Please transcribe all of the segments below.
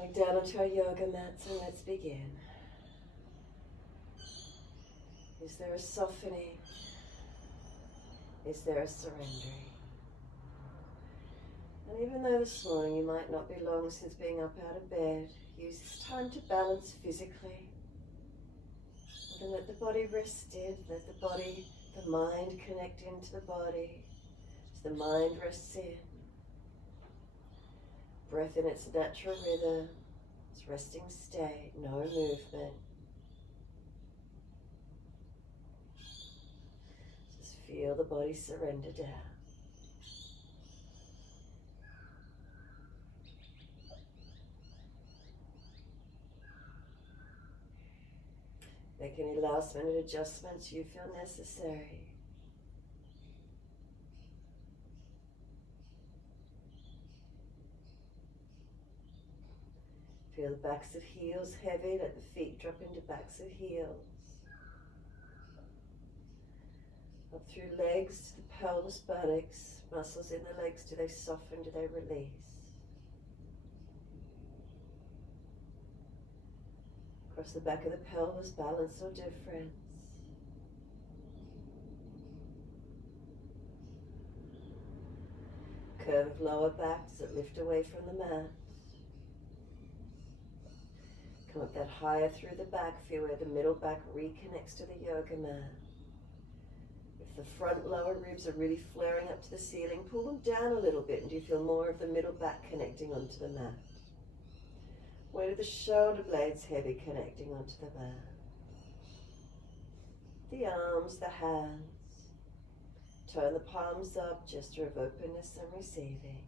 Coming down onto our yoga mats, and let's begin. Is there a softening? Is there a surrendering? And even though this morning you might not be long since being up out of bed, use this time to balance physically. And let the body rest in, let the body, the mind connect into the body as the mind rests in. Breath in its natural rhythm, its resting state, no movement. Just feel the body surrender down. Make any last minute adjustments you feel necessary. Feel the backs of heels heavy, let the feet drop into backs of heels. Up through legs to the pelvis, buttocks, muscles in the legs, do they soften, do they release? Across the back of the pelvis, balance or difference. Curve of lower backs that lift away from the mat. Come up that higher through the back, feel where the middle back reconnects to the yoga mat. If the front lower ribs are really flaring up to the ceiling, pull them down a little bit and you feel more of the middle back connecting onto the mat. Weight of the shoulder blades heavy connecting onto the mat. The arms, the hands. Turn the palms up, gesture of openness and receiving.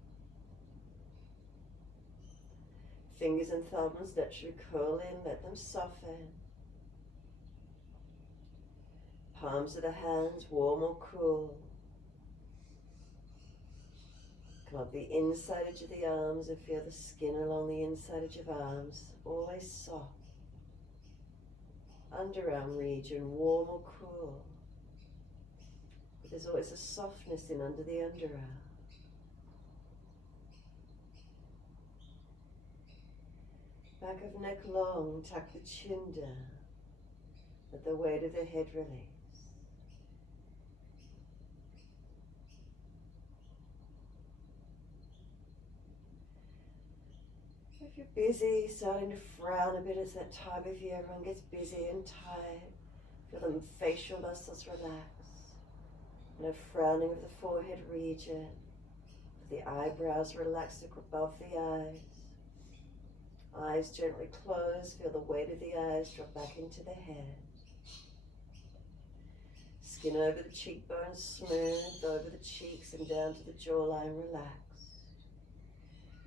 Fingers and thumbs naturally curl in, let them soften. Palms of the hands, warm or cool. Come up the inside edge of the arms and feel the skin along the inside edge of arms, always soft. Underarm region, warm or cool. But there's always a softness in under the underarm. Back of neck long, tuck the chin down. Let the weight of the head release. If you're busy, starting to frown a bit, it's that time of year everyone gets busy and tired. Feel the facial muscles relax. No frowning of the forehead region. The eyebrows relax above the eyes. Eyes gently close, feel the weight of the eyes drop back into the head. Skin over the cheekbones smooth, over the cheeks and down to the jawline relax.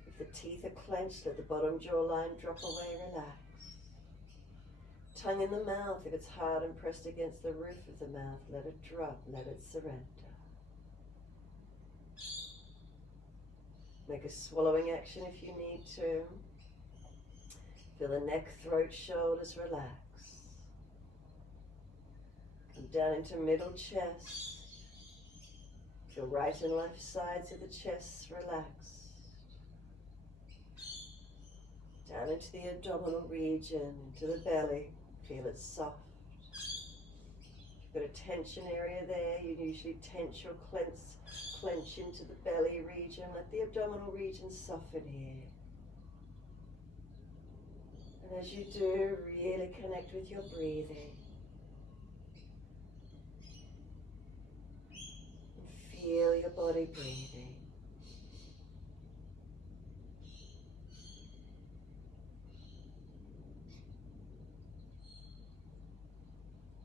If the teeth are clenched, let the bottom jawline drop away, relax. Tongue in the mouth, if it's hard and pressed against the roof of the mouth, let it drop, let it surrender. Make a swallowing action if you need to. Feel the neck, throat, shoulders relax. Come down into middle chest. Feel right and left sides of the chest relax. Down into the abdominal region, into the belly. Feel it soft. If you've got a tension area there, you usually tense or clench into the belly region. Let the abdominal region soften here. And as you do, really connect with your breathing. And feel your body breathing.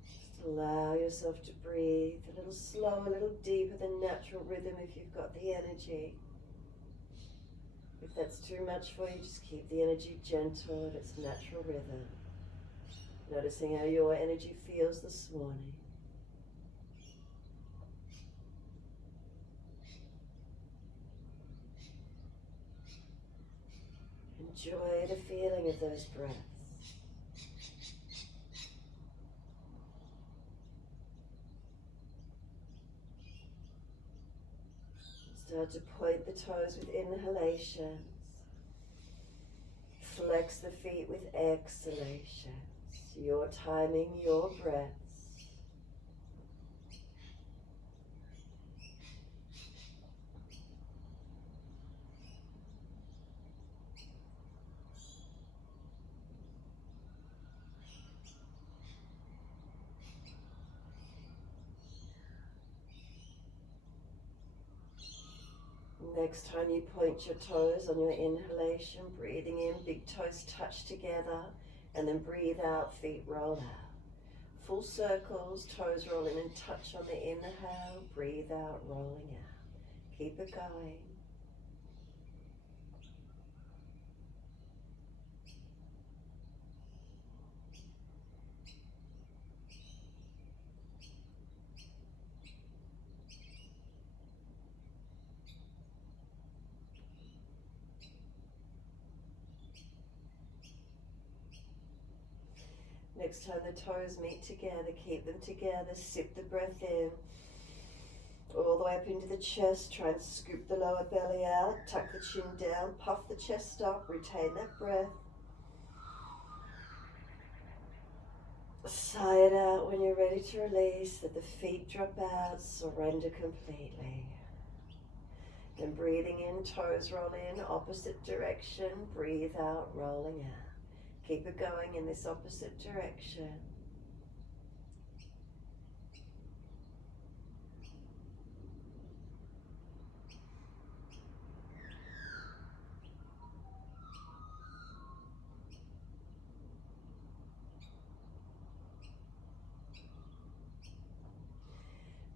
Just allow yourself to breathe a little slower, a little deeper than natural rhythm if you've got the energy. If that's too much for you, just keep the energy gentle at its natural rhythm. Noticing how your energy feels this morning. Enjoy the feeling of those breaths. Start to point the toes with inhalations. Flex relax the feet with exhalations. Your timing, your breaths. Next time you point your toes on your inhalation, breathing in, big toes touch together, and then breathe out, feet roll out. Full circles, toes rolling and touch on the inhale, breathe out, rolling out. Keep it going. Next time the toes meet together, keep them together, sip the breath in, all the way up into the chest, try and scoop the lower belly out, tuck the chin down, puff the chest up, retain that breath. Sigh it out when you're ready to release, let the feet drop out, surrender completely. Then breathing in, toes roll in, opposite direction, breathe out, rolling out. Keep it going in this opposite direction.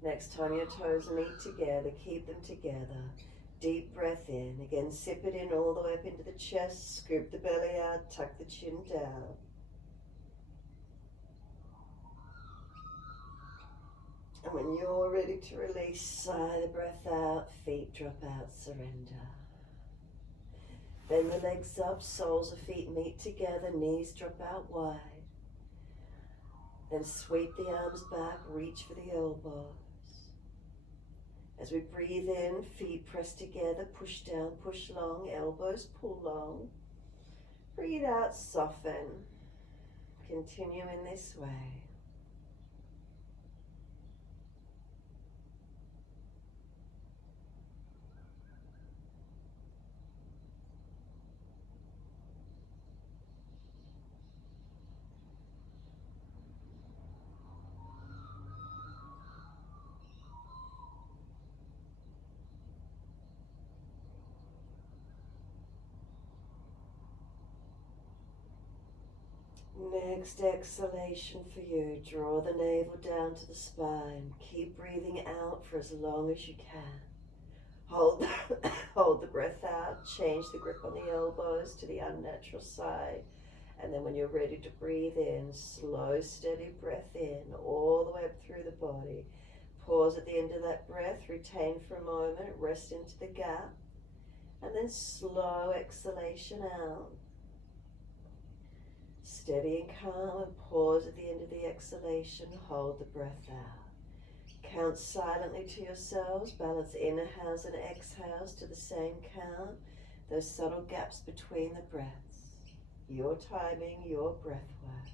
Next time your toes meet together, keep them together. Deep breath in. Again, sip it in all the way up into the chest, scoop the belly out, tuck the chin down. And when you're ready to release, sigh the breath out, feet drop out, surrender. Bend the legs up, soles of feet meet together, knees drop out wide. Then sweep the arms back, reach for the elbows. As we breathe in, feet press together, push down, push long, elbows pull long. Breathe out, soften. Continue in this way. Next exhalation for you, draw the navel down to the spine. Keep breathing out for as long as you can. Hold, hold the breath out, change the grip on the elbows to the unnatural side. And then when you're ready to breathe in, slow, steady breath in, all the way up through the body. Pause at the end of that breath, retain for a moment, rest into the gap. And then slow exhalation out. Steady and calm, and pause at the end of the exhalation, hold the breath out. Count silently to yourselves, balance inhales and exhales to the same count, those subtle gaps between the breaths. Your timing, your breath work.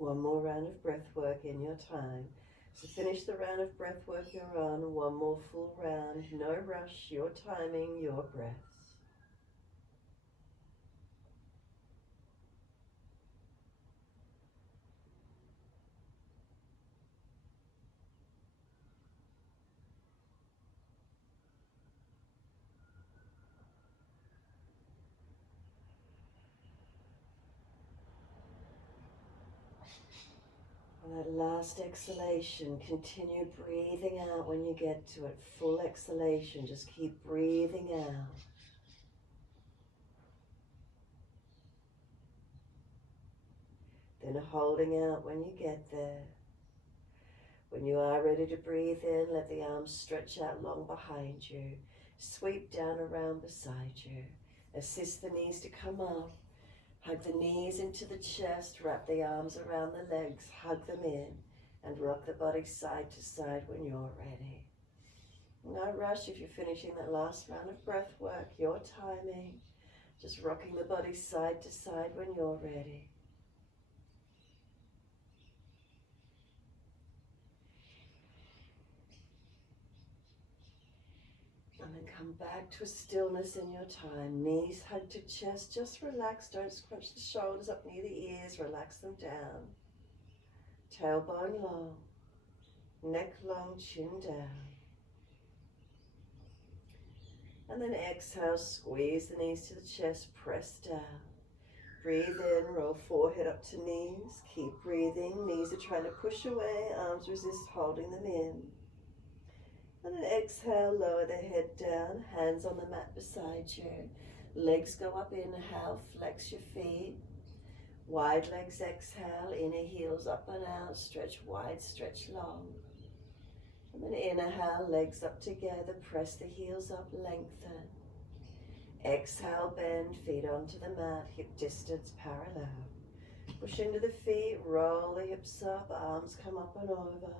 One more round of breath work in your time. So finish the round of breath work you're on. One more full round. No rush. Your timing, your breaths. On that last exhalation, continue breathing out when you get to it. Full exhalation, just keep breathing out. Then holding out when you get there. When you are ready to breathe in, let the arms stretch out long behind you. Sweep down around beside you. Assist the knees to come up. Hug the knees into the chest, wrap the arms around the legs, hug them in, and rock the body side to side when you're ready. No rush if you're finishing that last round of breath work, your timing. Just rocking the body side to side when you're ready. And then come back to a stillness in your time. Knees hug to chest, just relax. Don't scrunch the shoulders up near the ears, relax them down. Tailbone long, neck long, chin down. And then exhale, squeeze the knees to the chest, press down. Breathe in, roll forehead up to knees. Keep breathing, knees are trying to push away, arms resist holding them in. And then exhale, lower the head down, hands on the mat beside you. Legs go up, inhale, flex your feet. Wide legs, exhale, inner heels up and out, stretch wide, stretch long. And then inhale, legs up together, press the heels up, lengthen. Exhale, bend, feet onto the mat, hip distance parallel. Push into the feet, roll the hips up, arms come up and over.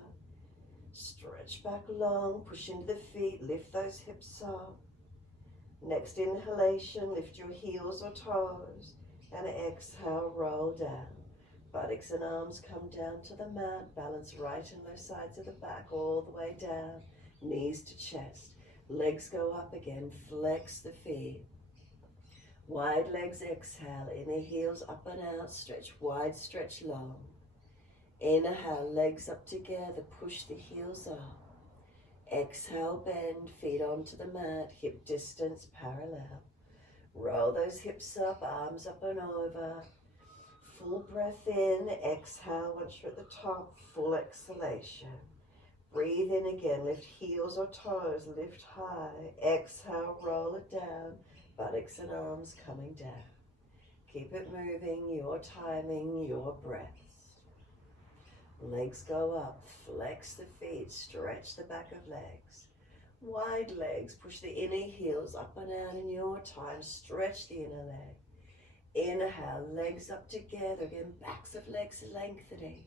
Stretch back long, push into the feet, lift those hips up. Next inhalation, lift your heels or toes, and exhale, roll down. Buttocks and arms come down to the mat, balance right and left sides of the back all the way down, knees to chest. Legs go up again, flex the feet. Wide legs, exhale, inner heels up and out, stretch wide, stretch long. Inhale, legs up together, push the heels up. Exhale, bend, feet onto the mat, hip distance parallel. Roll those hips up, arms up and over. Full breath in, exhale once you're at the top, full exhalation. Breathe in again, lift heels or toes, lift high. Exhale, roll it down, buttocks and arms coming down. Keep it moving, your timing, your breaths. Legs go up, flex the feet, stretch the back of legs. Wide legs, push the inner heels up and out in your time, stretch the inner leg. Inhale, legs up together, again, backs of legs lengthening.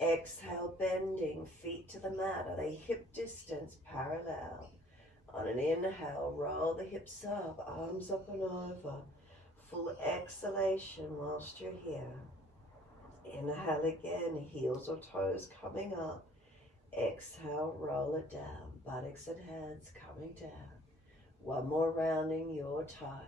Exhale, bending, feet to the mat, are they hip distance parallel? On an inhale, roll the hips up, arms up and over. Full exhalation whilst you're here. Inhale again, heels or toes coming up. Exhale, roll it down, buttocks and hands coming down. One more rounding your time.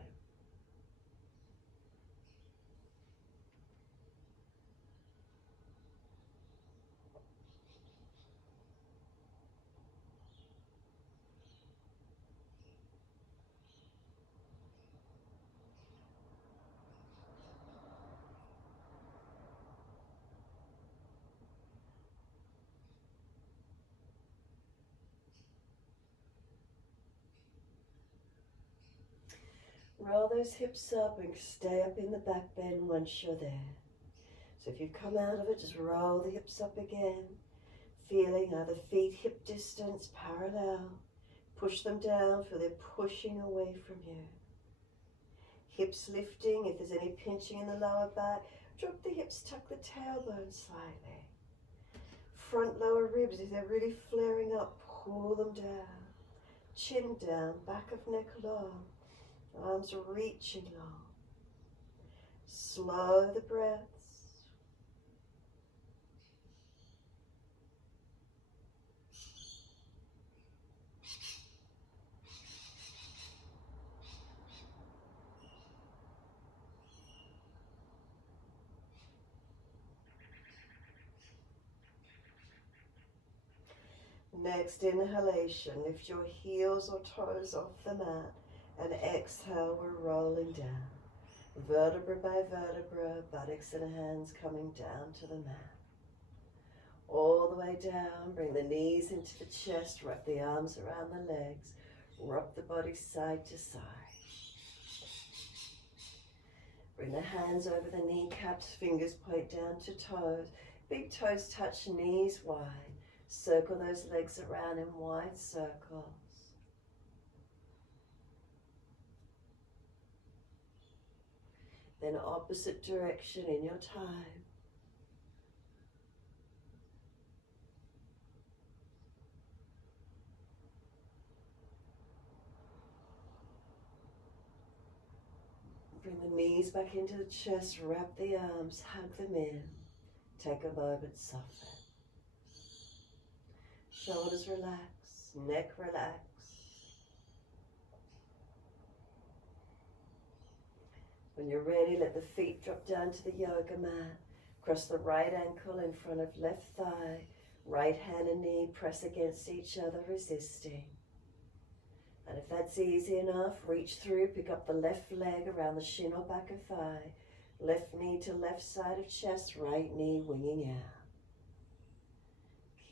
Roll those hips up and stay up in the back bend once you're there. So if you've come out of it, just roll the hips up again. Feeling are the feet hip distance parallel. Push them down, feel they're pushing away from you. Hips lifting, if there's any pinching in the lower back, drop the hips, tuck the tailbone slightly. Front lower ribs, if they're really flaring up, pull them down. Chin down, back of neck long. Arms reaching long. Slow the breaths. Next inhalation, lift your heels or toes off the mat, and exhale, we're rolling down. Vertebra by vertebra, buttocks and hands coming down to the mat. All the way down, bring the knees into the chest, wrap the arms around the legs, rock the body side to side. Bring the hands over the kneecaps, fingers point down to toes. Big toes touch knees wide. Circle those legs around in wide circles. Then opposite direction in your time. Bring the knees back into the chest, wrap the arms, hug them in. Take a moment, soften. Shoulders relax, neck relax. When you're ready, let the feet drop down to the yoga mat. Cross the right ankle in front of left thigh. Right hand and knee press against each other, resisting. And if that's easy enough, reach through, pick up the left leg around the shin or back of thigh. Left knee to left side of chest, right knee winging out.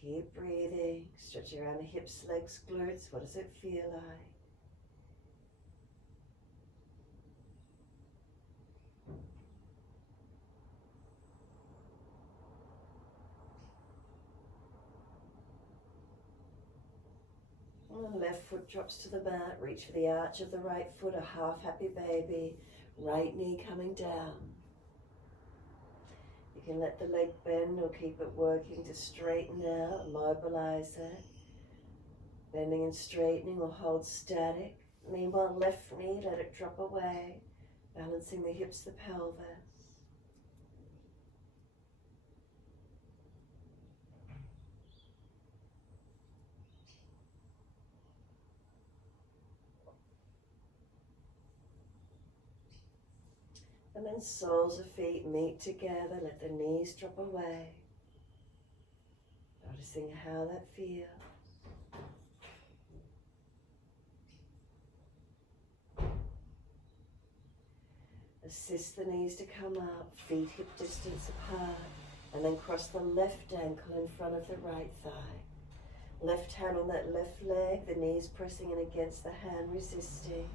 Keep breathing, stretch around the hips, legs, glutes. What does it feel like? And left foot drops to the mat, reach for the arch of the right foot, a half happy baby, right knee coming down. You can let the leg bend or keep it working to straighten out, mobilize it. Bending and straightening or hold static. Meanwhile, left knee, let it drop away, balancing the hips, the pelvis. And then soles of feet meet together, let the knees drop away. Noticing how that feels. Assist the knees to come up, feet hip distance apart, and then cross the left ankle in front of the right thigh. Left hand on that left leg, the knees pressing in against the hand, resisting.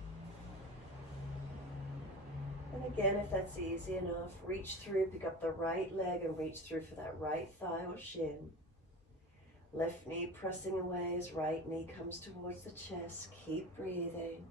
And again, if that's easy enough, reach through, pick up the right leg and reach through for that right thigh or shin. Left knee pressing away as right knee comes towards the chest. Keep breathing.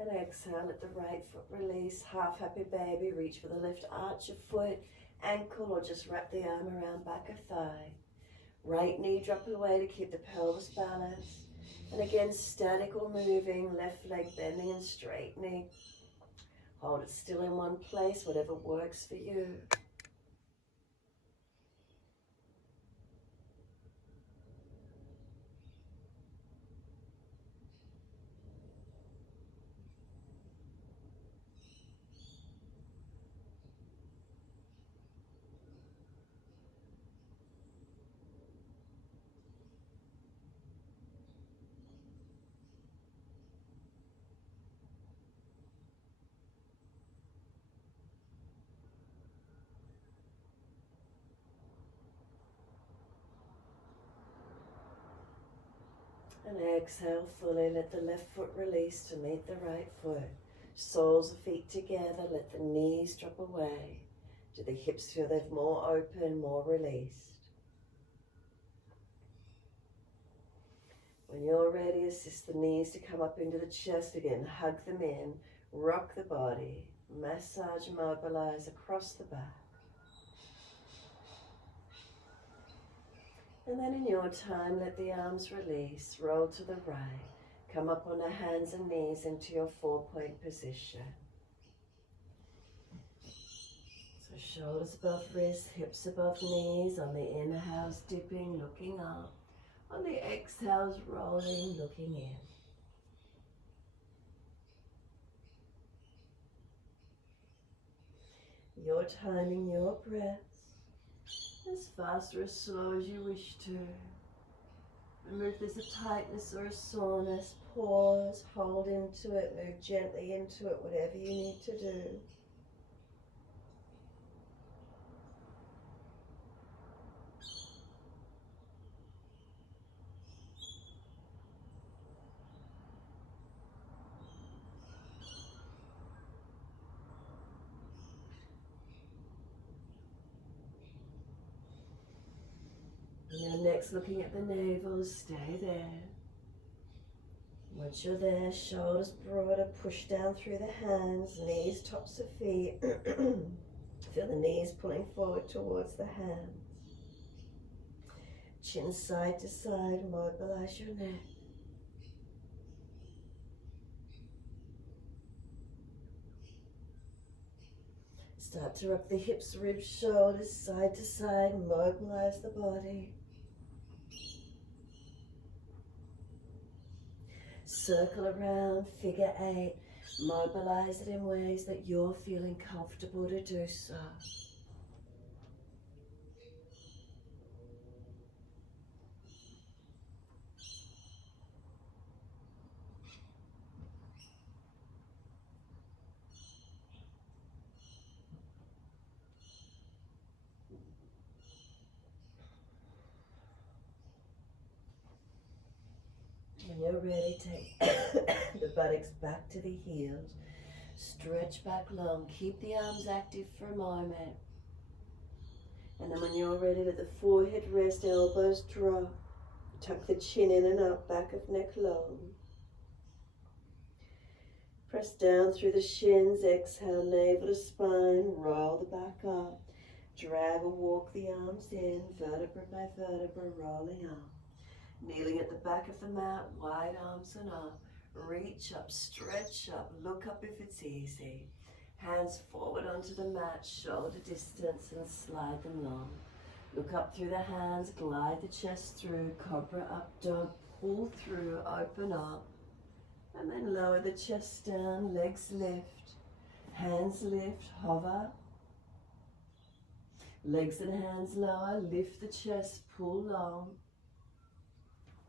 And exhale, let the right foot release, half happy baby, reach for the left arch of foot, ankle, or just wrap the arm around back of thigh. Right knee drop away to keep the pelvis balanced. And again, static or moving, left leg bending and straightening. Hold it still in one place, whatever works for you. And exhale fully, let the left foot release to meet the right foot. Soles of feet together, let the knees drop away. Do the hips feel they're more open, more released? When you're ready, assist the knees to come up into the chest again. Hug them in, rock the body, massage, mobilize across the back. And then in your time, let the arms release, roll to the right, come up on the hands and knees into your 4-point position. So shoulders above wrists, hips above knees. On the inhales, dipping, looking up. On the exhales, rolling, looking in. Your timing, your breaths, as fast or as slow as you wish to. Remember if there's a tightness or a soreness, pause, hold into it, move gently into it, whatever you need to do. And now next, looking at the navel, stay there. Once you're there, shoulders broader, push down through the hands, knees, tops of feet. Feel the knees pulling forward towards the hands. Chin side to side, mobilize your neck. Start to rock the hips, ribs, shoulders, side to side, mobilize the body. Circle around, figure 8, mobilize it in ways that you're feeling comfortable to do so. When you're ready, take the buttocks back to the heels. Stretch back long. Keep the arms active for a moment. And then when you're ready, let the forehead rest, elbows drop. Tuck the chin in and up, back of neck long. Press down through the shins. Exhale, navel to spine. Roll the back up. Drag or walk the arms in, vertebra by vertebra, rolling up. Kneeling at the back of the mat, wide arms and up. Reach up, stretch up, look up if it's easy. Hands forward onto the mat, shoulder distance, and slide them long. Look up through the hands, glide the chest through, cobra up dog, pull through, open up. And then lower the chest down, legs lift, hands lift, hover. Legs and hands lower, lift the chest, pull long.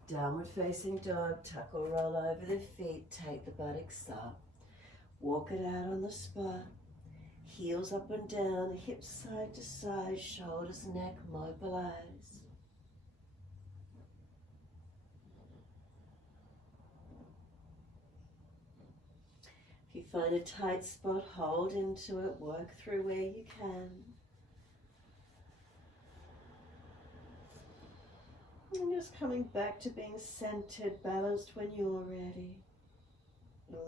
Downward facing dog, tuck or roll over the feet, take the buttocks up. Walk it out on the spot. Heels up and down, hips side to side, shoulders, neck mobilize. If you find a tight spot, hold into it, work through where you can. And just coming back to being centered, balanced when you're ready.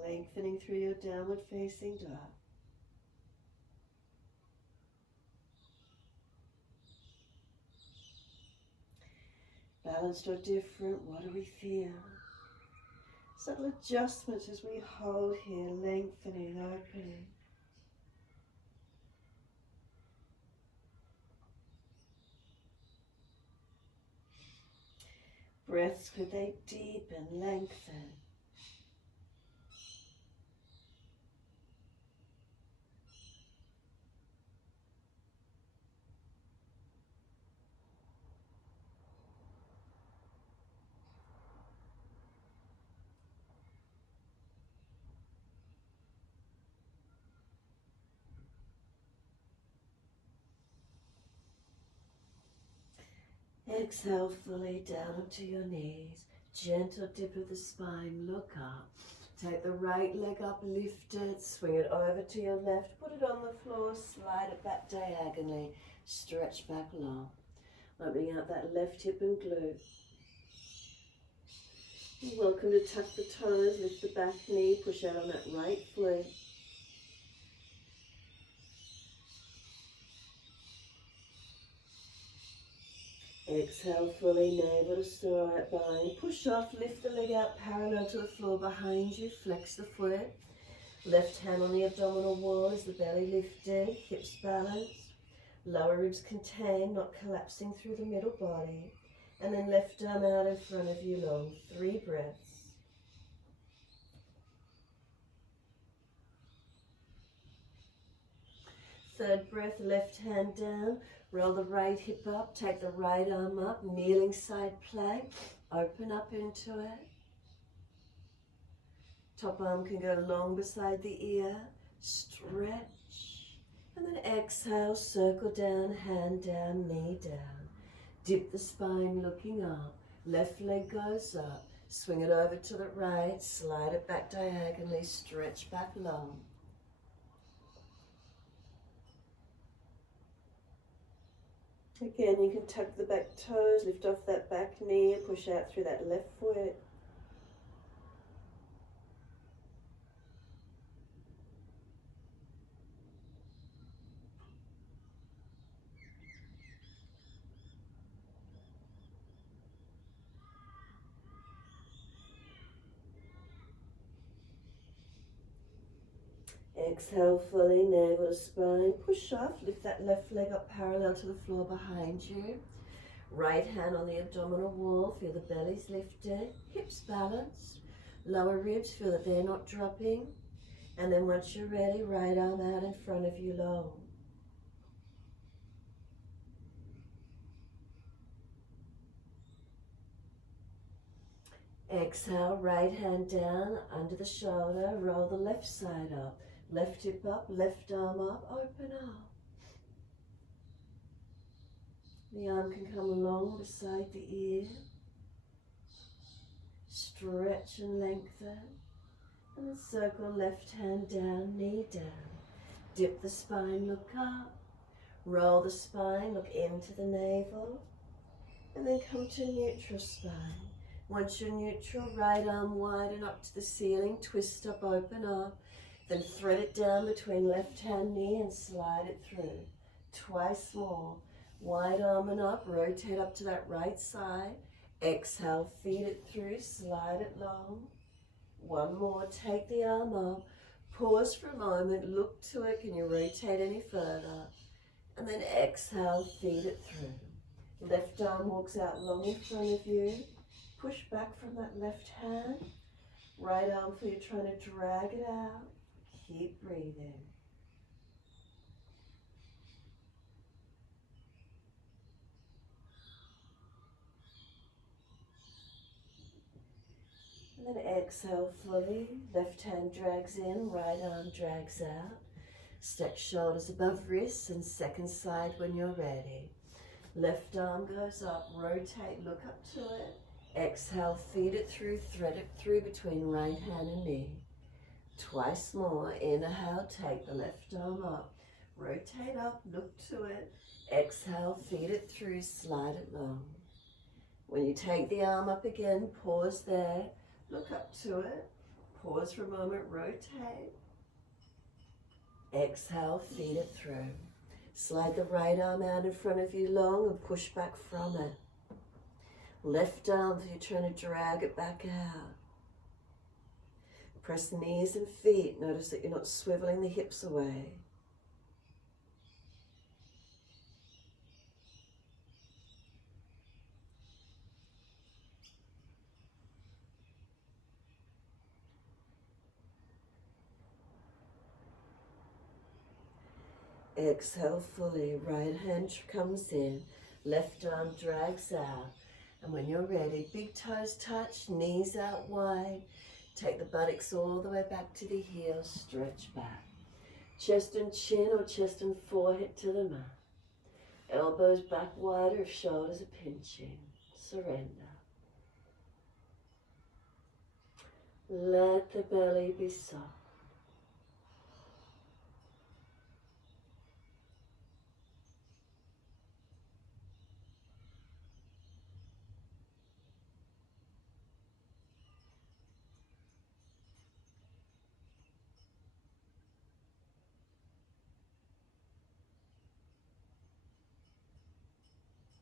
Lengthening through your downward facing dog. Balanced or different, what do we feel? Subtle adjustments as we hold here, lengthening, opening. Breaths, could they deepen, lengthen? Exhale fully down onto your knees. Gentle dip of the spine, look up. Take the right leg up, lift it, swing it over to your left, put it on the floor, slide it back diagonally, stretch back long. Opening out that left hip and glute. You're welcome to tuck the toes, lift the back knee, push out on that right foot. Exhale fully, navel to side bind. Push off, lift the leg out parallel to the floor behind you. Flex the foot. Left hand on the abdominal wall as the belly lifted, hips balanced. Lower ribs contained, not collapsing through the middle body. And then left arm out in front of you long. 3 breaths. Third breath, left hand down. Roll the right hip up, take the right arm up, kneeling side plank. Open up into it. Top arm can go long beside the ear. Stretch. And then exhale, circle down, hand down, knee down. Dip the spine looking up. Left leg goes up. Swing it over to the right. Slide it back diagonally. Stretch back long. Again, you can tuck the back toes, lift off that back knee, and push out through that left foot. Exhale fully, navel to spine. Push off, lift that left leg up parallel to the floor behind you. Right hand on the abdominal wall, feel the belly's lifted, hips balanced. Lower ribs, feel that they're not dropping. And then once you're ready, right arm out in front of you long. Exhale, right hand down, under the shoulder, roll the left side up. Left hip up, left arm up, open up. The arm can come along beside the ear. Stretch and lengthen. And then circle left hand down, knee down. Dip the spine, look up. Roll the spine, look into the navel. And then come to neutral spine. Once you're neutral, right arm widen up to the ceiling, twist up, open up. Then thread it down between left hand knee and slide it through. Twice more. Wide arm and up, rotate up to that right side. Exhale, feed it through, slide it long. One more, take the arm up. Pause for a moment, look to it. Can you rotate any further? And then exhale, feed it through. Left arm walks out long in front of you. Push back from that left hand. Right arm for you trying to drag it out. Keep breathing. And then exhale fully. Left hand drags in, right arm drags out. Stack shoulders above wrists and second side when you're ready. Left arm goes up, rotate, look up to it. Exhale, feed it through, thread it through between right hand and knee. Twice more. Inhale, take the left arm up. Rotate up, look to it. Exhale, feed it through, slide it long. When you take the arm up again, pause there. Look up to it. Pause for a moment, rotate. Exhale, feed it through. Slide the right arm out in front of you long and push back from it. Left arm, if you're trying to drag it back out. Press knees and feet. Notice that you're not swiveling the hips away. Exhale fully. Right hand comes in. Left arm drags out. And when you're ready, big toes touch, knees out wide. Take the buttocks all the way back to the heels, stretch back. Chest and chin or chest and forehead to the mat. Elbows back wider if shoulders are pinching. Surrender. Let the belly be soft.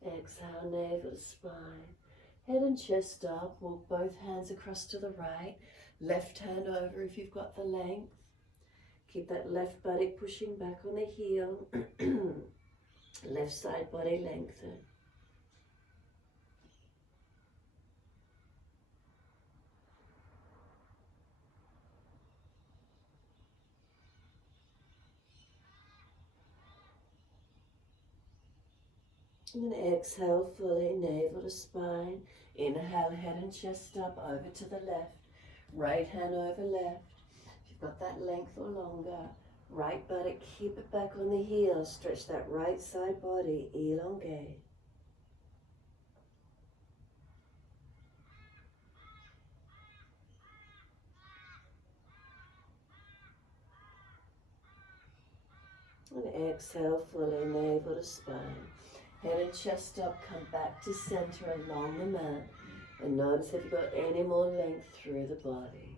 Exhale, navel to spine. Head and chest up. Walk both hands across to the right. Left hand over if you've got the length. Keep that left buttock pushing back on the heel. Left side body lengthen. And then exhale fully, navel to spine. Inhale, head and chest up, over to the left. Right hand over left. If you've got that length or longer, right buttock, keep it back on the heel. Stretch that right side body, elongate. And exhale fully, navel to spine. Head and chest up, come back to center along the mat. And notice if you've got any more length through the body.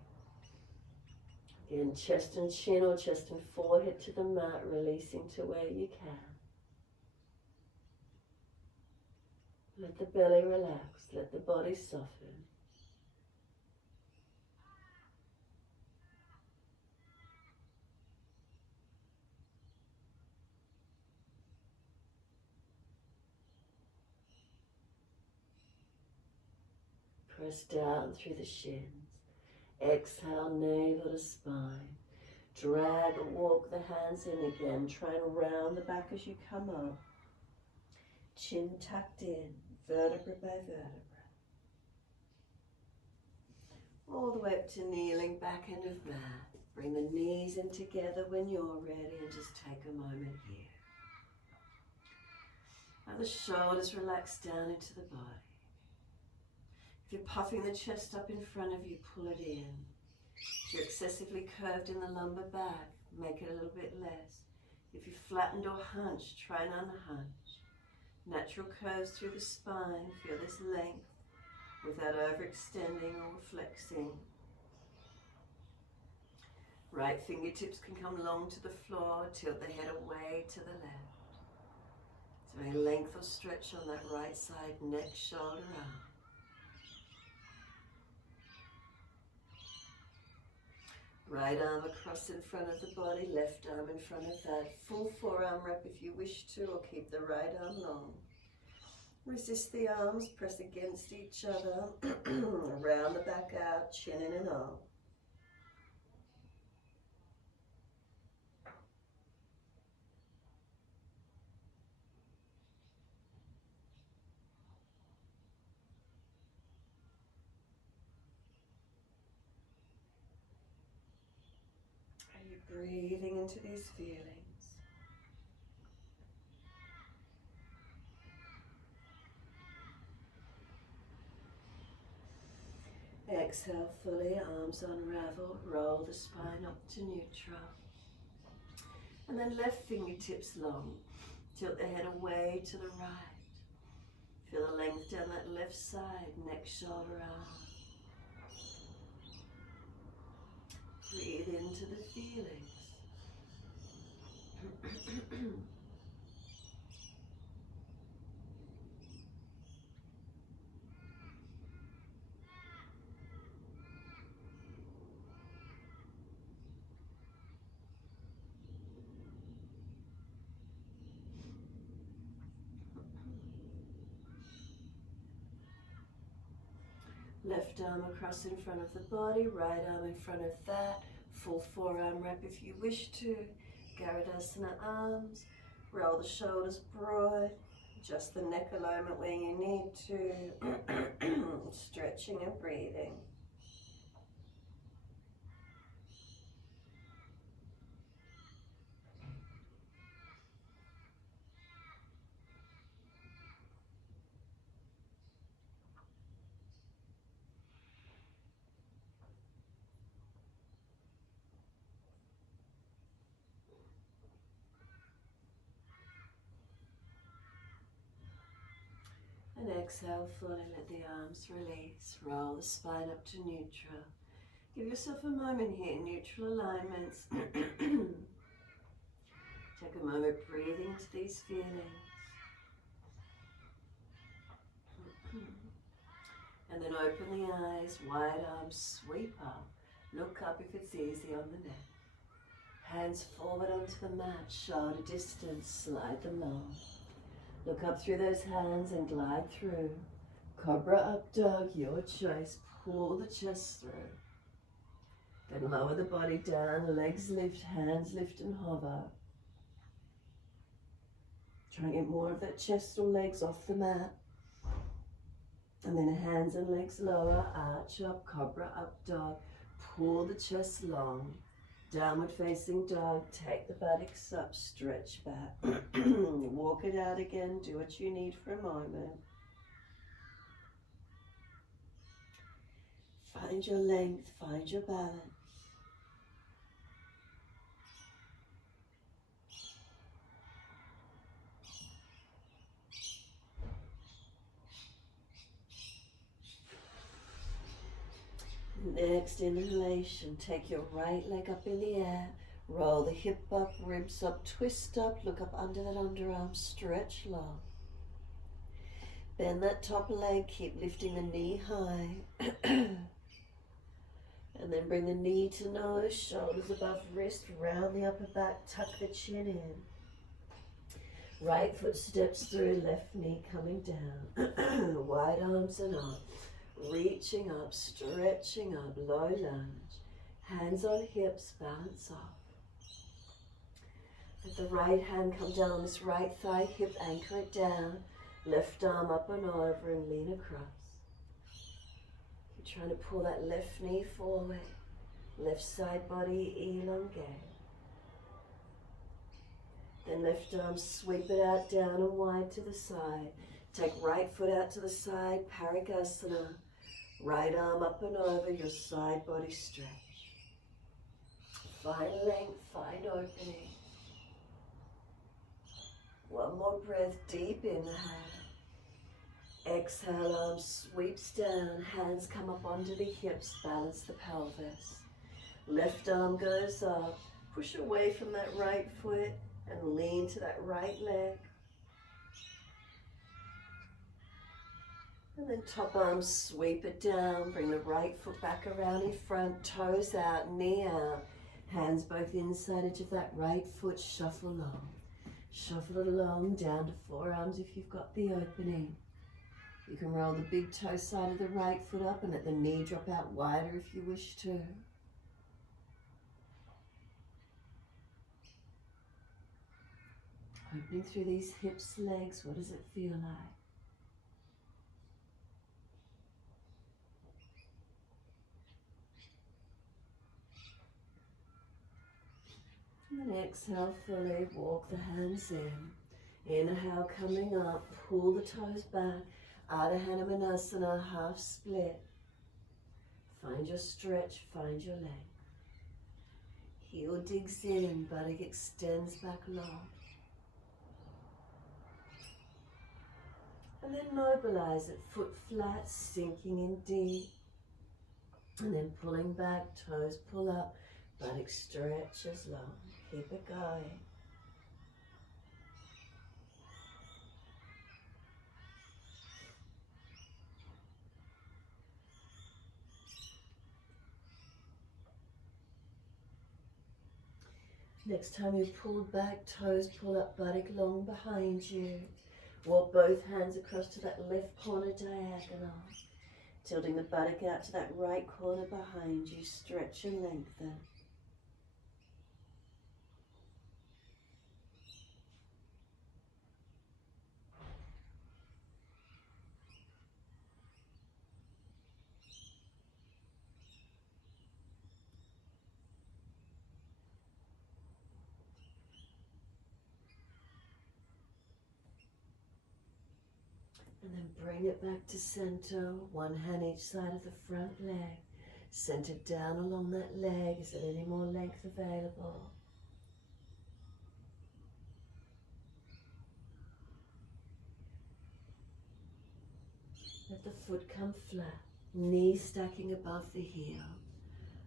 Again, chest and chin or chest and forehead to the mat, releasing to where you can. Let the belly relax, let the body soften. Press down through the shins. Exhale, navel to spine. Drag and walk the hands in again. Try and round the back as you come up. Chin tucked in, vertebra by vertebra. All the way up to kneeling, back end of mat. Bring the knees in together when you're ready and just take a moment here. Now the shoulders relax down into the body. If you're puffing the chest up in front of you, pull it in. If you're excessively curved in the lumbar back, make it a little bit less. If you're flattened or hunched, try and unhunch. Natural curves through the spine, feel this length without overextending or flexing. Right fingertips can come long to the floor, tilt the head away to the left. So any length or stretch on that right side, neck, shoulder, arm. Right arm across in front of the body, left arm in front of that. Full forearm wrap if you wish to, or keep the right arm long. Resist the arms, press against each other, around the back out, chin in and up. Are you breathing into these feelings? Exhale fully, arms unravel, roll the spine up to neutral. And then left fingertips long, tilt the head away to the right. Feel the length down that left side, neck, shoulder, arm. Breathe into the feelings. Left arm across in front of the body, right arm in front of that. Full forearm wrap if you wish to. Garudasana arms. Roll the shoulders broad. Adjust the neck alignment where you need to. Stretching and breathing. And exhale fully, let the arms release. Roll the spine up to neutral. Give yourself a moment here, neutral alignments. Take a moment breathing into these feelings. And then open the eyes, wide arms, sweep up. Look up if it's easy on the neck. Hands forward onto the mat, shoulder distance, slide them low. Look up through those hands and glide through. Cobra up dog, your choice. Pull the chest through. Then lower the body down, legs lift, hands lift and hover. Try and get more of that chest or legs off the mat. And then hands and legs lower, arch up, cobra up dog. Pull the chest long. Downward facing dog, take the buttocks up, stretch back. Walk it out again, do what you need for a moment. Find your length, find your balance. Next inhalation, take your right leg up in the air, roll the hip up, ribs up, twist up, look up under that underarm, stretch long. Bend that top leg, keep lifting the knee high. And then bring the knee to nose, shoulders above wrist, round the upper back, tuck the chin in. Right foot steps through, left knee coming down. Wide arms and up. Reaching up, stretching up, low lunge. Hands on hips, balance off. Let the right hand come down on this right thigh, hip, anchor it down. Left arm up and over and lean across. Keep trying to pull that left knee forward. Left side body elongate. Then left arm, sweep it out, down and wide to the side. Take right foot out to the side, Parigasana. Right arm up and over, your side body stretch. Find length, find opening. One more breath, deep inhale. Exhale, arm sweeps down, hands come up onto the hips, balance the pelvis. Left arm goes up, push away from that right foot and lean to that right leg. And then top arm, sweep it down, bring the right foot back around in front, toes out, knee out, hands both inside edge of that right foot, shuffle along. Shuffle it along, down to forearms if you've got the opening. You can roll the big toe side of the right foot up and let the knee drop out wider if you wish to. Opening through these hips, legs, what does it feel like? And then exhale fully, walk the hands in. Inhale, coming up, pull the toes back. Ardha Hanumanasana, half split. Find your stretch, find your length. Heel digs in, buttock extends back long. And then mobilize it, foot flat, sinking in deep. And then pulling back, toes pull up, buttock stretches long. Keep it going. Next time you've pulled back, toes pull up, buttock long behind you. Walk both hands across to that left corner diagonal. Tilting the buttock out to that right corner behind you. Stretch and lengthen. And then bring it back to center, one hand each side of the front leg. Centered down along that leg. Is there any more length available? Let the foot come flat, knee stacking above the heel.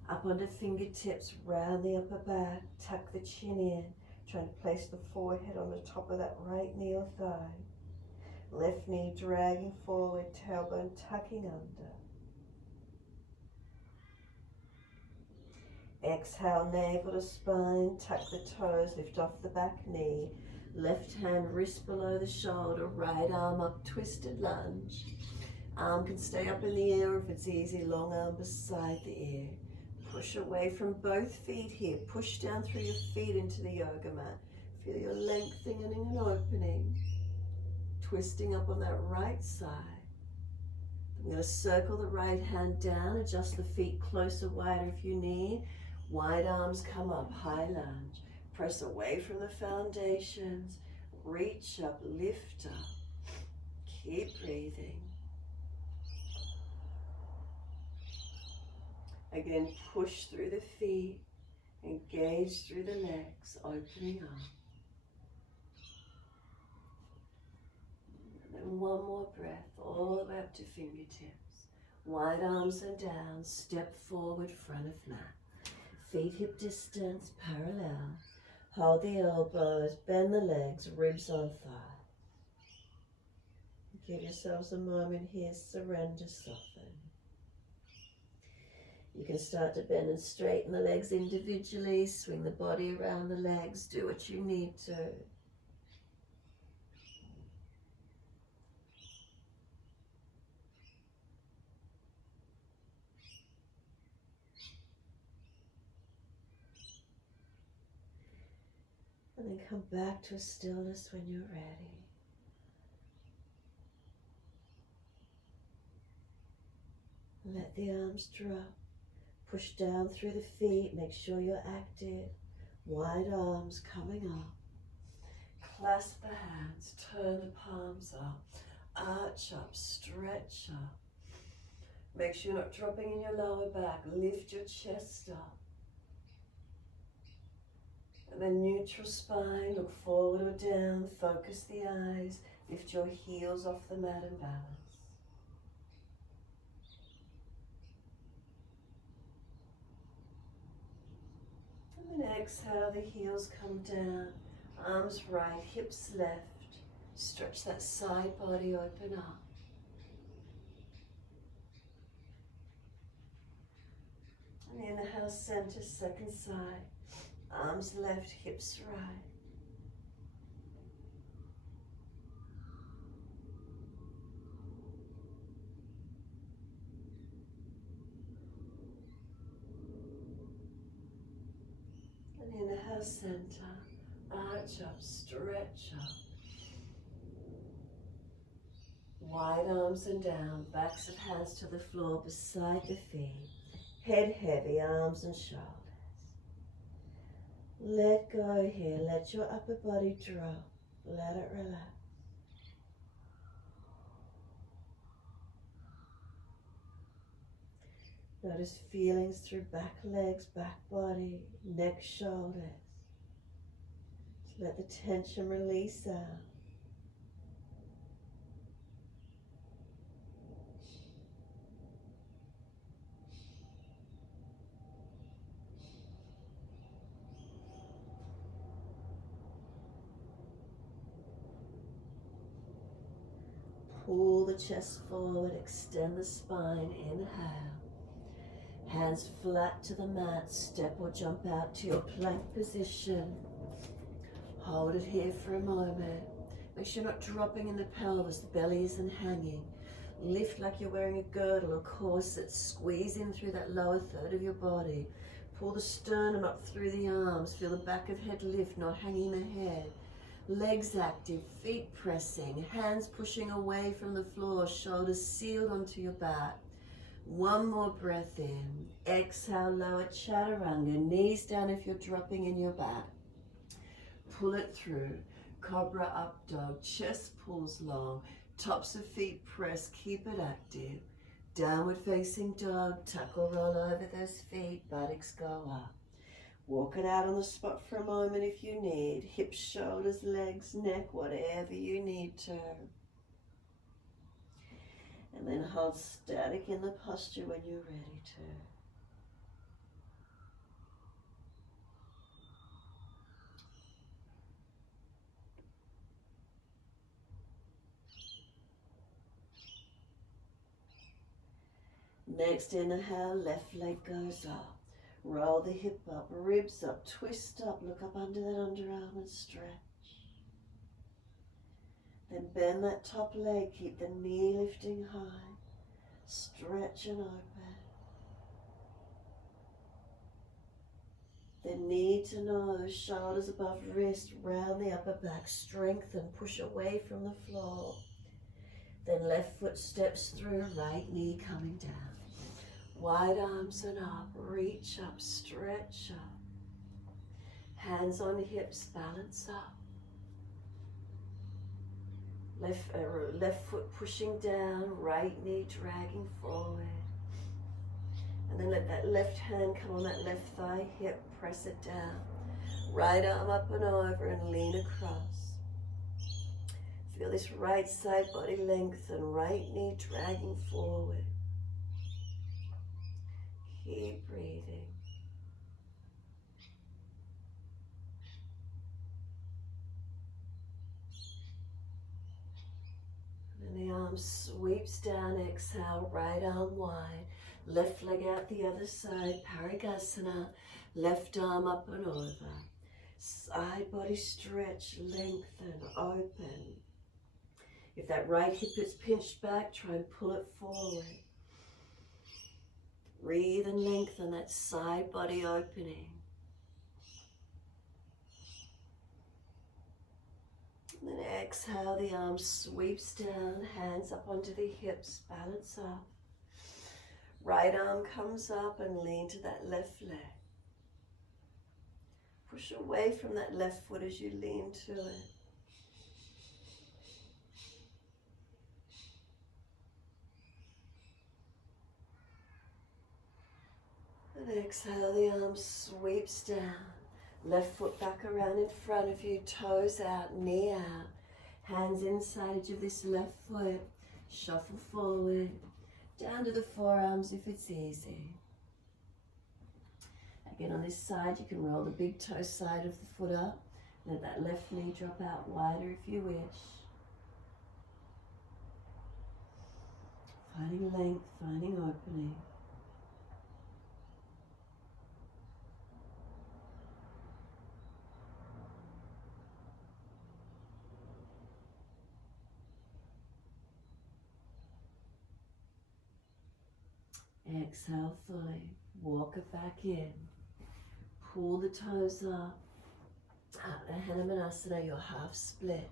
Up onto fingertips, round the upper back, tuck the chin in. Trying to place the forehead on the top of that right knee or thigh. Left knee dragging forward, tailbone tucking under. Exhale, navel to spine, tuck the toes, lift off the back knee. Left hand wrist below the shoulder, right arm up, twisted lunge. Arm can stay up in the air if it's easy, long arm beside the ear. Push away from both feet here. Push down through your feet into the yoga mat. Feel your lengthening and opening. Twisting up on that right side. I'm going to circle the right hand down, adjust the feet closer, wider if you need. Wide arms come up, high lunge. Press away from the foundations. Reach up, lift up. Keep breathing. Again, push through the feet. Engage through the legs, opening up. And then one more breath, all the way up to fingertips. Wide arms and down, step forward, front of mat. Feet hip distance, parallel. Hold the elbows, bend the legs, ribs on thigh. Give yourselves a moment here, surrender, soften. You can start to bend and straighten the legs individually, swing the body around the legs, do what you need to. And then come back to a stillness when you're ready. Let the arms drop. Push down through the feet. Make sure you're active. Wide arms coming up. Clasp the hands. Turn the palms up. Arch up. Stretch up. Make sure you're not dropping in your lower back. Lift your chest up. And then neutral spine, look forward or down, focus the eyes, lift your heels off the mat and balance. And then exhale, the heels come down, arms right, hips left, stretch that side body, open up. And inhale, center, second side. Arms left, hips right. And inhale, center. Arch up, stretch up. Wide arms and down, backs of hands to the floor beside the feet. Head heavy, arms and shoulders. Let go here, let your upper body drop, let it relax. Notice feelings through back legs, back body, neck, shoulders. Let the tension release out. Pull the chest forward, extend the spine, inhale. Hands flat to the mat, step or jump out to your plank position. Hold it here for a moment. Make sure you're not dropping in the pelvis, the belly isn't hanging. Lift like you're wearing a girdle or corset, squeeze in through that lower third of your body. Pull the sternum up through the arms, feel the back of head lift, not hanging the head. Legs active, feet pressing, hands pushing away from the floor, shoulders sealed onto your back. One more breath in. Exhale, lower chaturanga, knees down if you're dropping in your back. Pull it through. Cobra up dog, chest pulls long, tops of feet press, keep it active. Downward facing dog, tuck or roll over those feet, buttocks go up. Walk it out on the spot for a moment if you need. Hips, shoulders, legs, neck, whatever you need to. And then hold static in the posture when you're ready to. Next inhale, left leg goes up. Roll the hip up, ribs up, twist up, look up under that underarm and stretch. Then bend that top leg, keep the knee lifting high. Stretch and open. Then knee to nose, shoulders above wrist, round the upper back, strengthen, push away from the floor. Then left foot steps through, right knee coming down. Wide arms and up, reach up, stretch up. Hands on hips, balance up. Left foot pushing down, right knee dragging forward. And then let that left hand come on that left thigh, hip, press it down. Right arm up and over and lean across. Feel this right side body lengthen, right knee dragging forward. Keep breathing. And then the arm sweeps down, exhale, right arm wide. Left leg out the other side, Parigasana. Left arm up and over. Side body stretch, lengthen, open. If that right hip is pinched back, try and pull it forward. Breathe and lengthen that side body opening. And then exhale, the arm sweeps down, hands up onto the hips, balance up. Right arm comes up and lean to that left leg. Push away from that left foot as you lean to it. And exhale, the arm sweeps down. Left foot back around in front of you, toes out, knee out. Hands inside edge of this left foot. Shuffle forward. Down to the forearms if it's easy. Again, on this side, you can roll the big toe side of the foot up. Let that left knee drop out wider if you wish. Finding length, finding opening. Exhale fully, walk it back in. Pull the toes up. Out of Hanumanasana, your half split.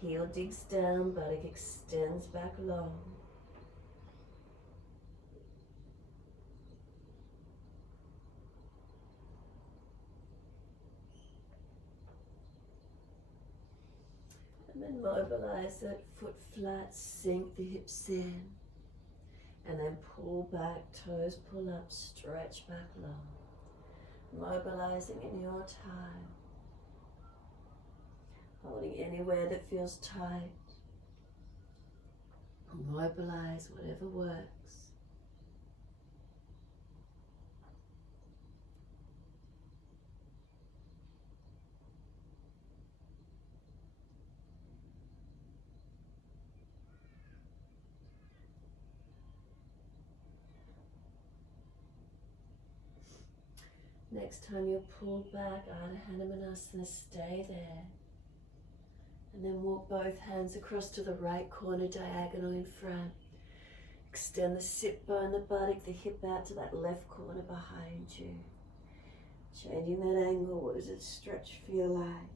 Heel digs down, buttock extends back long. And then mobilize it, foot flat, sink the hips in. And then pull back, toes pull up, stretch back long. Mobilizing in your time. Holding anywhere that feels tight. Mobilize whatever works. Next time you're pulled back, Ardha Hanumanasana, stay there. And then walk both hands across to the right corner, diagonal in front. Extend the sit bone, the buttock, the hip out to that left corner behind you. Changing that angle, what does it stretch feel like?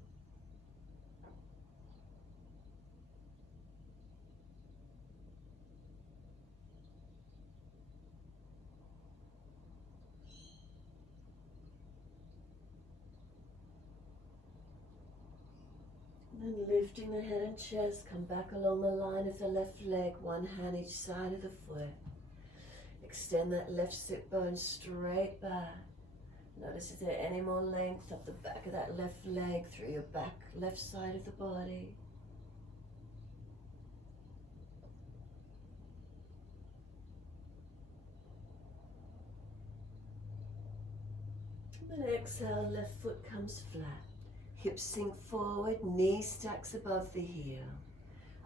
And lifting the head and chest, come back along the line of the left leg, one hand each side of the foot. Extend that left sit bone straight back. Notice if there's any more length up the back of that left leg through your back left side of the body. And then exhale, left foot comes flat. Hips sink forward, knee stacks above the heel.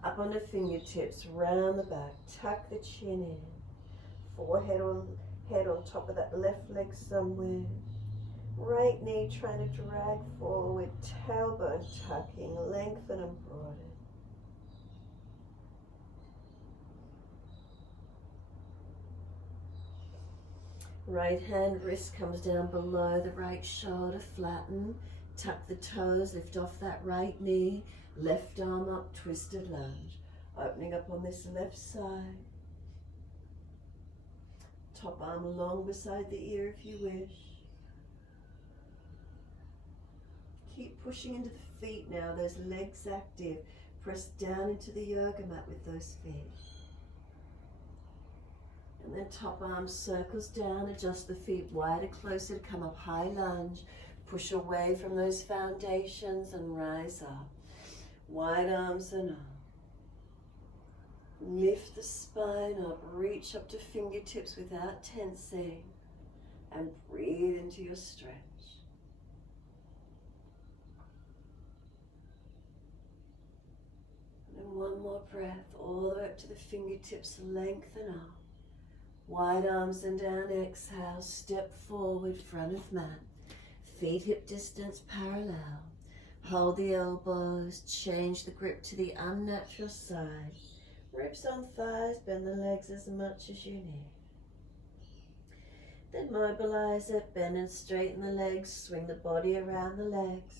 Up on the fingertips, round the back, tuck the chin in. forehead on head on top of that left leg somewhere. Right knee trying to drag forward, tailbone tucking, lengthen and broaden. Right hand wrist comes down below the right shoulder, flatten, tuck the toes, lift off that right knee, left arm up, twisted lunge. Opening up on this left side. Top arm along beside the ear if you wish. Keep pushing into the feet now, those legs active. Press down into the yoga mat with those feet. And then top arm circles down, adjust the feet wider, closer to come up, high lunge. Push away from those foundations and rise up. Wide arms and up. Lift the spine up, reach up to fingertips without tensing. And breathe into your stretch. And then one more breath, all the way up to the fingertips, lengthen up. Wide arms and down, exhale, step forward, front of mat. Feet hip distance parallel. Hold the elbows, change the grip to the unnatural side. Ribs on thighs, bend the legs as much as you need. Then mobilize it, bend and straighten the legs, swing the body around the legs.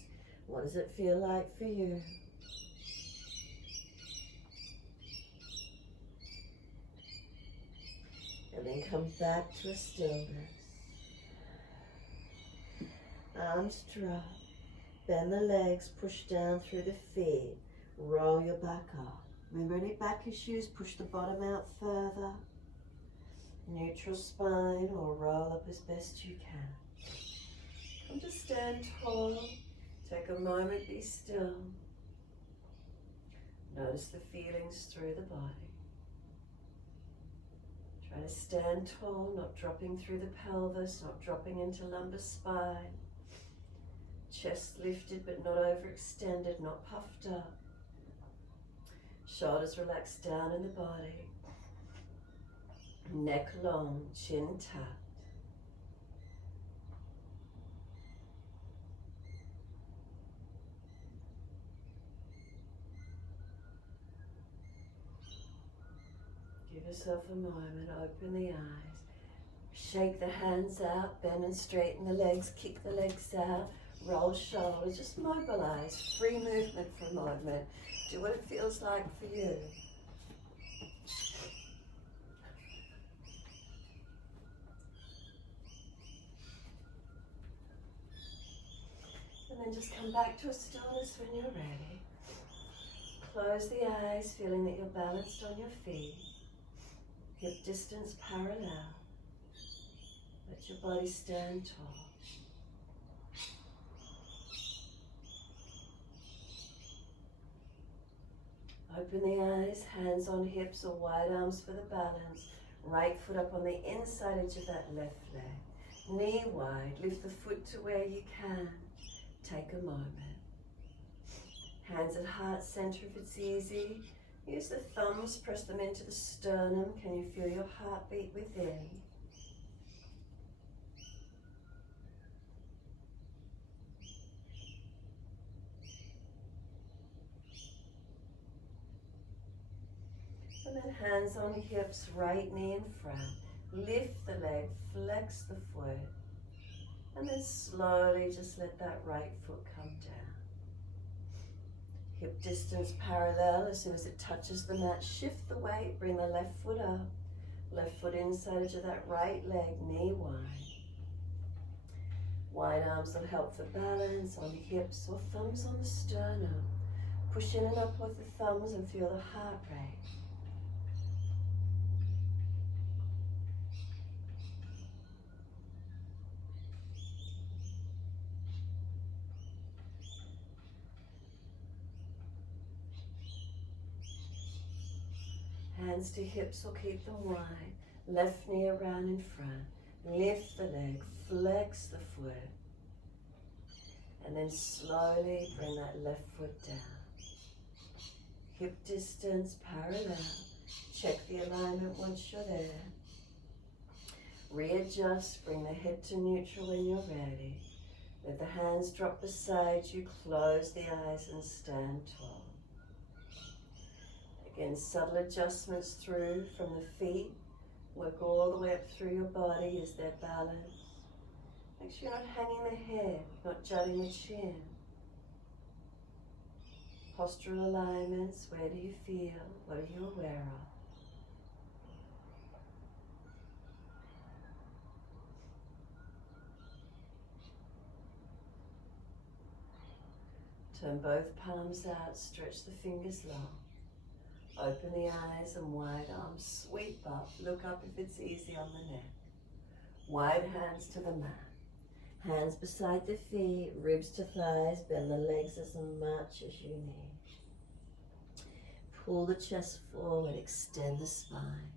What does it feel like for you? And then come back to a stillness. Arms drop. Bend the legs, push down through the feet. Roll your back up. Remember any back issues, push the bottom out further. Neutral spine or roll up as best you can. Come to stand tall. Take a moment, be still. Notice the feelings through the body. Try to stand tall, not dropping through the pelvis, not dropping into lumbar spine. Chest lifted but not overextended, not puffed up. Shoulders relaxed down in the body. Neck long, chin tucked. Give yourself a moment, open the eyes. Shake the hands out, bend and straighten the legs, kick the legs out, roll shoulders, just mobilize, free movement for a moment. Do what it feels like for you. And then just come back to a stillness when you're ready. Close the eyes, feeling that you're balanced on your feet. Hip distance parallel. Let your body stand tall. Open the eyes, hands on hips or wide arms for the balance. Right foot up on the inside edge of that left leg. Knee wide, lift the foot to where you can. Take a moment. Hands at heart center if it's easy. Use the thumbs, press them into the sternum. Can you feel your heartbeat within? And then hands on hips, right knee in front. Lift the leg, flex the foot. And then slowly just let that right foot come down. Hip distance parallel. As soon as it touches the mat, shift the weight, bring the left foot up. Left foot inside edge of that right leg, knee wide. Wide arms will help for balance on hips or thumbs on the sternum. Push in and up with the thumbs and feel the heart rate. Hands to hips or keep them wide. Left knee around in front. Lift the leg, flex the foot. And then slowly bring that left foot down. Hip distance parallel. Check the alignment once you're there. Readjust, bring the head to neutral when you're ready. Let the hands drop beside you, close the eyes and stand tall. Again, subtle adjustments through from the feet. Work all the way up through your body as they're balanced. Make sure you're not hanging the head, not jutting the chin. Postural alignments, where do you feel? What are you aware of? Turn both palms out, stretch the fingers long. Open the eyes and wide arms, sweep up, look up if it's easy on the neck. Wide hands to the mat. Hands beside the feet, ribs to thighs, bend the legs as much as you need. Pull the chest forward, extend the spine.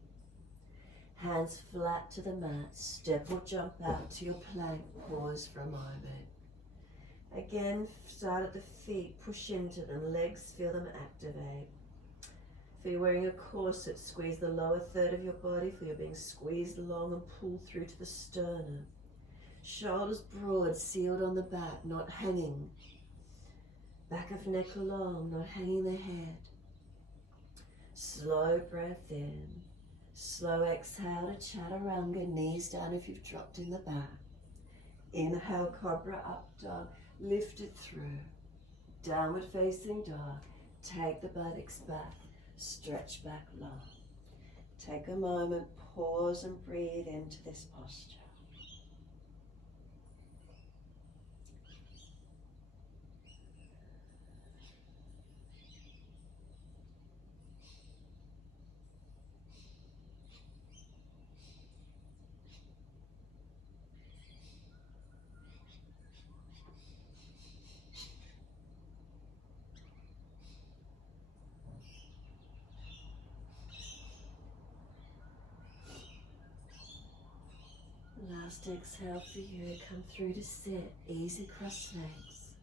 Hands flat to the mat, step or jump out to your plank, pause for a moment. Again, start at the feet, push into them, legs, feel them activate. If you're wearing a corset, squeeze the lower third of your body, feel you're being squeezed along and pull through to the sternum. Shoulders broad, sealed on the back, not hanging. Back of neck long, not hanging the head. Slow breath in. Slow exhale to chaturanga, knees down if you've dropped in the back. Inhale, cobra, up dog. Lift it through. Downward facing dog. Take the buttocks back. Stretch back long. Take a moment, pause and breathe into this posture. Last exhale for you, come through to sit, easy cross legs.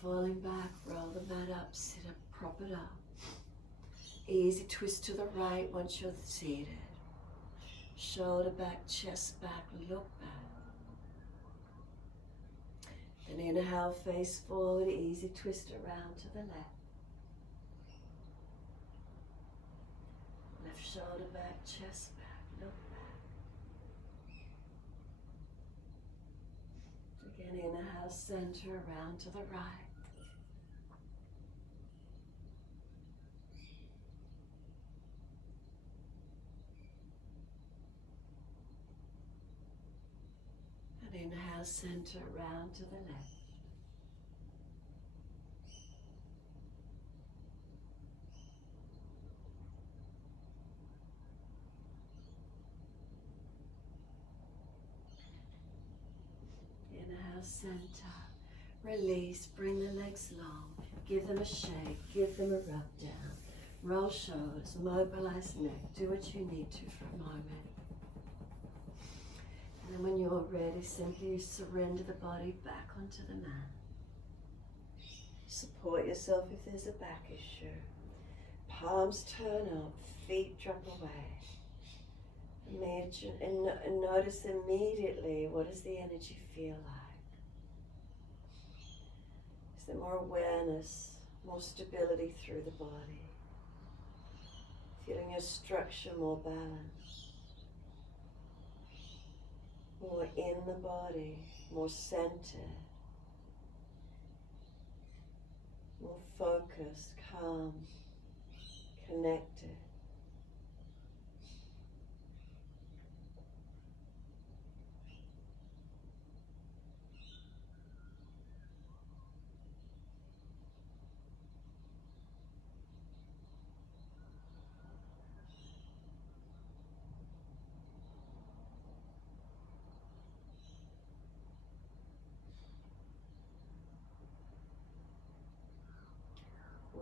Falling back, roll the mat up, sit up, prop it up. Easy twist to the right once you're seated. Shoulder back, chest back, look back. Then inhale, face forward, easy twist around to the left. Left shoulder back, chest back, look back. Again, inhale, center around to the right. And inhale, center around to the left. Inhale, center. Release, bring the legs long. Give them a shake, give them a rub down. Roll shoulders, mobilize neck. Do what you need to for a moment. And then when you're ready, simply surrender the body back onto the mat. Support yourself if there's a back issue. Palms turn up, feet drop away. Imagine and notice immediately, what does the energy feel like? Is there more awareness, more stability through the body? Feeling your structure more balanced. More in the body, more centered. More focused, calm, connected.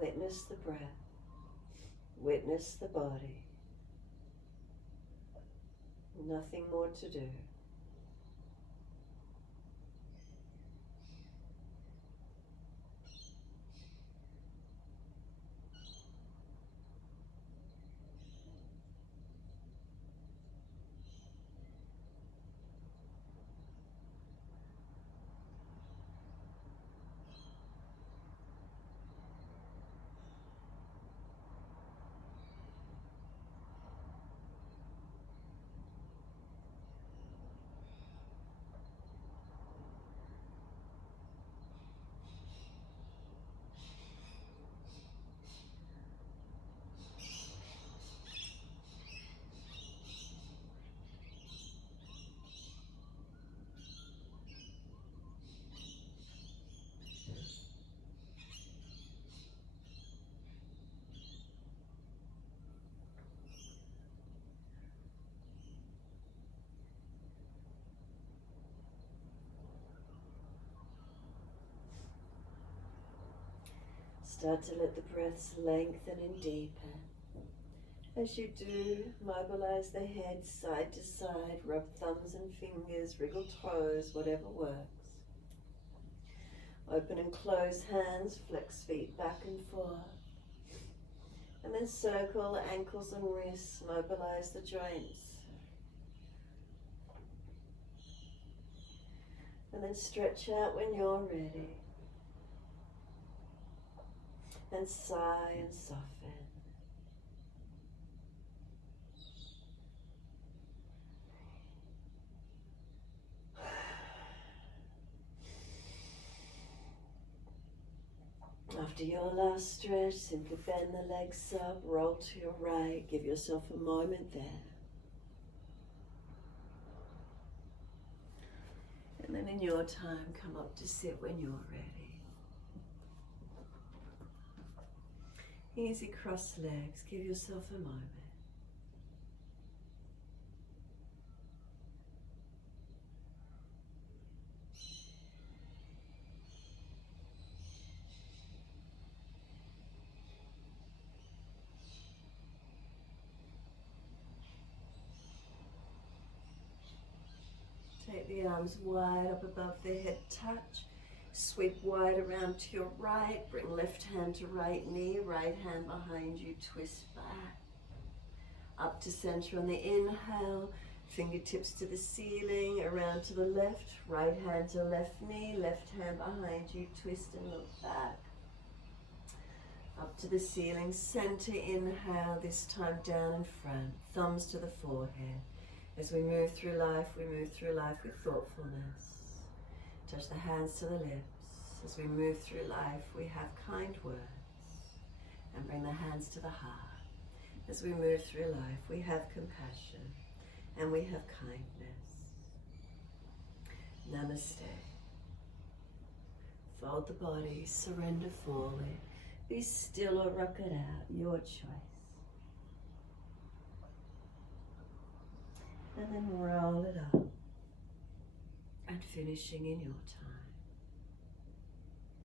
Witness the breath. Witness the body. Nothing more to do. Start to let the breaths lengthen and deepen. As you do, mobilize the head side to side, rub thumbs and fingers, wriggle toes, whatever works. Open and close hands, flex feet back and forth. And then circle ankles and wrists, mobilize the joints. And then stretch out when you're ready. And sigh and soften. After your last stretch, simply bend the legs up, roll to your right, give yourself a moment there. And then in your time, come up to sit when you're ready. Easy cross legs, give yourself a moment. Take the arms wide up above the head, touch. Sweep wide around to your right. Bring left hand to right knee, right hand behind you, twist back. Up to center on the inhale, fingertips to the ceiling, around to the left, right hand to left knee, left hand behind you, twist and look back. Up to the ceiling, center inhale, this time down in front, thumbs to the forehead. As we move through life with thoughtfulness. Touch the hands to the lips. As we move through life, we have kind words. And bring the hands to the heart. As we move through life, we have compassion and we have kindness. Namaste. Fold the body, surrender fully. Be still or rock it out, your choice. And then roll it up and finishing in your time.